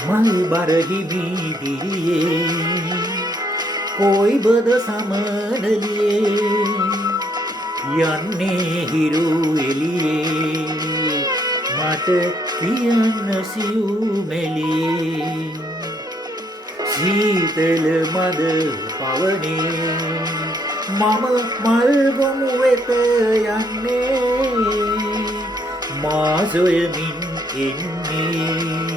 මල් බරහිමි දිරියේ කොයිබද සමනලියේ යන්නේ හිරු එළියේ මට කියන්න සියුමැලියේ සීතල මද පවනේ මම මල් ගොමු වෙත යන්නේ මා සොයමින් එන්නේ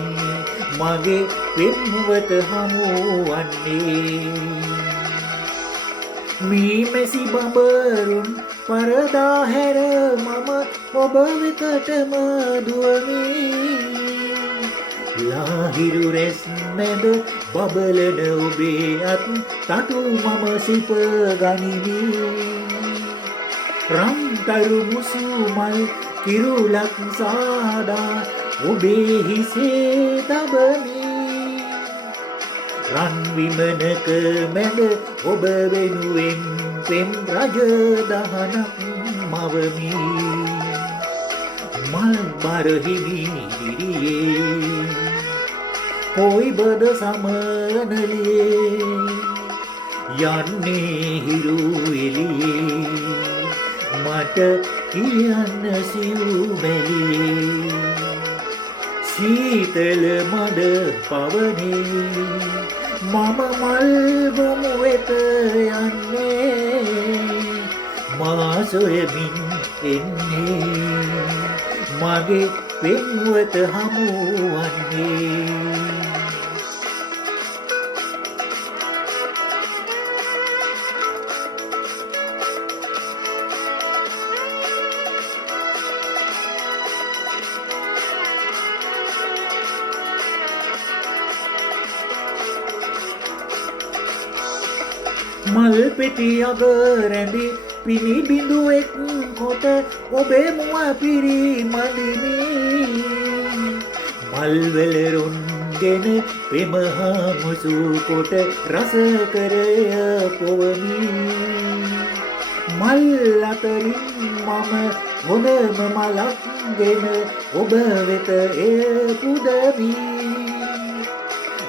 මගේ පෙම්වත හමුවන්නේ මීමැසි බඹරුන් පරදා හැර මම ඔබ වෙතටම දුවමි ලාහිරු රැස් මැද බබලන ඔබේ අත් තටු මම සිප ගනිමි රම්තරු මුසු මල් කිරුලක් සාදා ඔබේ හිසේ තබමි රන් විමනක මැද ඔබ වෙනුවෙන් පෙම් රජ දහනක් මවමි මල් බරහිමි දිරියේ කොයිබද සමනලියේ යන්නේ හිරු එළියේ මට කියන්න සියුමැලියේ සීතල මද පවනේ මම මල් ගොමු වෙත යන්නේ මා සොයමින් එන්නේ මගේ පෙම්වත හමුවන්නේ මල් පෙටි අග රැඳි පිණි බිඳුවෙක් කොට ඔබේ මුව පිරිමදිමි මල් වෙලරුන්ගෙන පෙම හමුසු කොට රස කරය පොවමි මල් අතරින් මම හොඳම මලක්ගෙන ඔබ වෙත එය පුදමි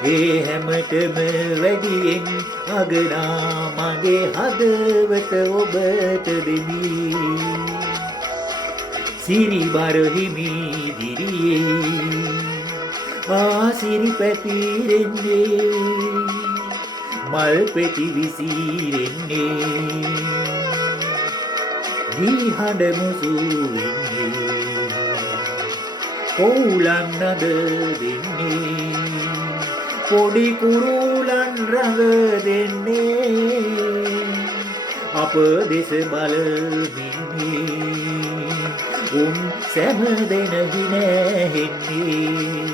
ඒ හැමතෙම වැඩියෙන් අගනා මගේ හදවත ඔබට දෙමි සිරි බරහිමි දිරියේ ආසිරි පැතිරෙන්නේ මල් පෙති විසිරෙන්නේ දී හඬ මුසු වෙන්නේ කෝලන් නද දෙන්නේ පොඩි කුරුලන් රඟ දෙන්නේ අප දෙස බලමින්නේ සැම දෙනහි නැහෙන්නේ